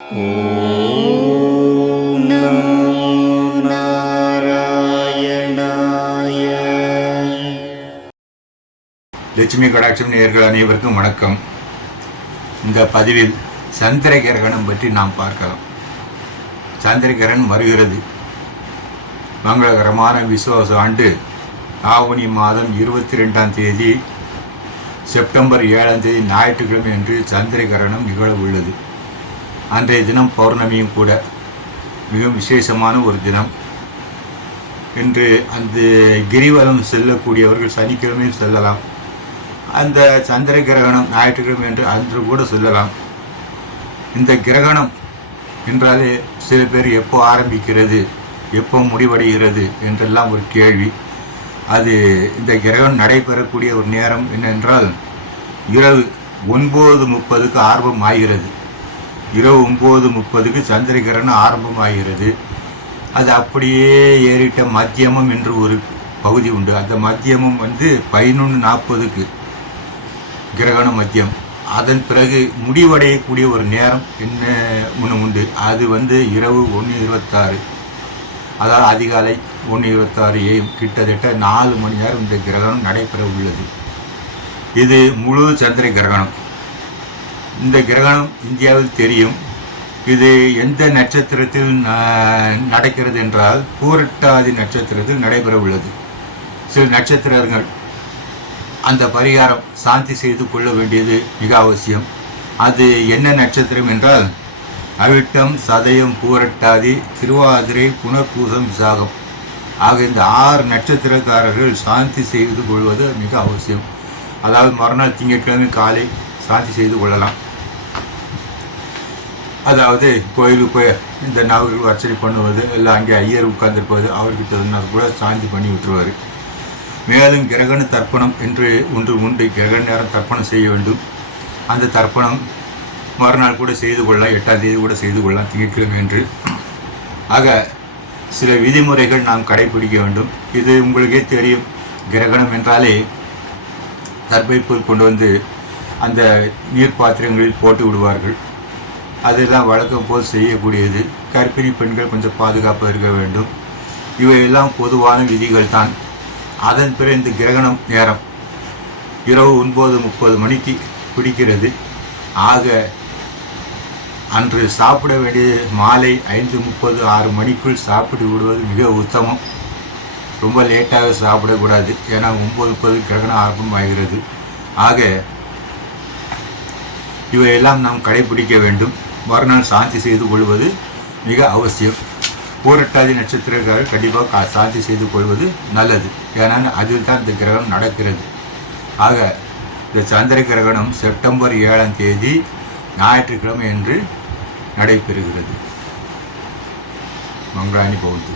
ஓம் நமோ நாராயணாய. லட்சுமி கடாட்சம் நேயர்கள் அனைவருக்கும் வணக்கம். இந்த பதிவில் சந்திர கிரகணம் பற்றி நாம் பார்க்கலாம். சந்திர கிரகணம் வருகிறது. மங்களகரமான விசுவாச ஆண்டு ஆவணி மாதம் 22ஆம் தேதி செப்டம்பர் 7ஆம் தேதி ஞாயிற்றுக்கிழமை என்று சந்திர கிரகணம் நிகழ உள்ளது. அன்றைய தினம் பௌர்ணமியும் கூட. மிகவும் விசேஷமான ஒரு தினம். இன்று அந்த கிரிவலம் செல்லக்கூடியவர்கள் சனிக்கிழமையும் செல்லலாம். அந்த சந்திர கிரகணம் ஞாயிற்றுக்கிழமை என்று அன்று கூட சொல்லலாம். இந்த கிரகணம் என்றாலே சில பேர் எப்போ ஆரம்பிக்கிறது, எப்போ முடிவடைகிறது என்றெல்லாம் ஒரு கேள்வி. அது இந்த கிரகணம் நடைபெறக்கூடிய ஒரு நேரம் என்னென்றால் இரவு 9:30க்கு ஆரம்பம் ஆகிறது. இரவு 9:30க்கு சந்திர கிரகணம் ஆரம்பமாகிறது. அது அப்படியே ஏறிட்ட மத்தியமம் என்று ஒரு பகுதி உண்டு. அந்த மத்தியமம் 11:40க்கு கிரகணம் மத்தியம். அதன் பிறகு முடிவடையக்கூடிய ஒரு நேரம் என்ன ஒன்று உண்டு. அது இரவு 1:26, அதாவது அதிகாலை 1:26 AM. கிட்டத்தட்ட 4 மணி நேரம் இந்த கிரகணம் நடைபெற உள்ளது. இது முழு சந்திர கிரகணம். இந்த கிரகணம் இந்தியாவில் தெரியும். இது எந்த நட்சத்திரத்தில் நடக்கிறது என்றால் பூரட்டாதி நட்சத்திரத்தில் நடைபெற உள்ளது. சில நட்சத்திரங்கள் அந்த பரிகாரம் சாந்தி செய்து கொள்ள வேண்டியது மிக அவசியம். அது என்ன நட்சத்திரம் என்றால் அவிட்டம், சதயம், பூரட்டாதி, திருவாதிரை, புனர்பூசம், விசாகம் ஆக இந்த 6 நட்சத்திரக்காரர்கள் சாந்தி செய்து கொள்வது மிக அவசியம். அதாவது மறுநாள் திங்கட்கிழமை காலை சாந்தி செய்து கொள்ளலாம். அதாவது கோயிலுக்கு போய் இந்த நவர்கள் அர்ச்சனை பண்ணுவது, இல்லை அங்கே ஐயர் உட்கார்ந்துருப்பது, அவர்கிட்ட கூட சாந்தி பண்ணி விட்டுருவார். மேலும் கிரகண தர்ப்பணம் என்று ஒன்று உண்டு. கிரகண நேரம் தர்ப்பணம் செய்ய வேண்டும். அந்த தர்ப்பணம் மறுநாள் கூட செய்து கொள்ளலாம். 8ஆம் தேதி கூட செய்து கொள்ளலாம், திங்கட்கிழமை என்று. ஆக சில விதிமுறைகள் நாம் கடைபிடிக்க வேண்டும். இது உங்களுக்கே தெரியும். கிரகணம் என்றாலே தர்ப்பைப்புல் கொண்டு அந்த நீர் பாத்திரங்களில் போட்டு விடுவார்கள். அதெல்லாம் வழக்கம் போல் செய்யக்கூடியது. கர்ப்பிணி பெண்கள் கொஞ்சம் பாதுகாப்பாக இருக்க வேண்டும். இவையெல்லாம் பொதுவான விதிகள் தான். அதன் பிறகு இந்த கிரகணம் நேரம் இரவு 9:30 மணிக்கு பிடிக்கிறது. ஆக அன்று சாப்பிட வேண்டிய மாலை 5:30, 6 மணிக்குள் சாப்பிட்டு விடுவது மிக உத்தமம். ரொம்ப லேட்டாக சாப்பிடக்கூடாது. ஏன்னா 9:30 கிரகணம் ஆரம்பம் ஆகிறது. ஆக இவையெல்லாம் நாம் கடைபிடிக்க வேண்டும். மறுநாள் சாந்தி செய்து கொள்வது மிக அவசியம். பூரட்டாதி நட்சத்திரக்காரர்கள் கண்டிப்பாக சாந்தி செய்து கொள்வது நல்லது. ஏன்னா அதில் தான் இந்த கிரகணம் நடக்கிறது. ஆக இந்த சந்திர கிரகணம் செப்டம்பர் 7ஆம் தேதி ஞாயிற்றுக்கிழமை என்று நடைபெறுகிறது. மங்களானி பவந்து.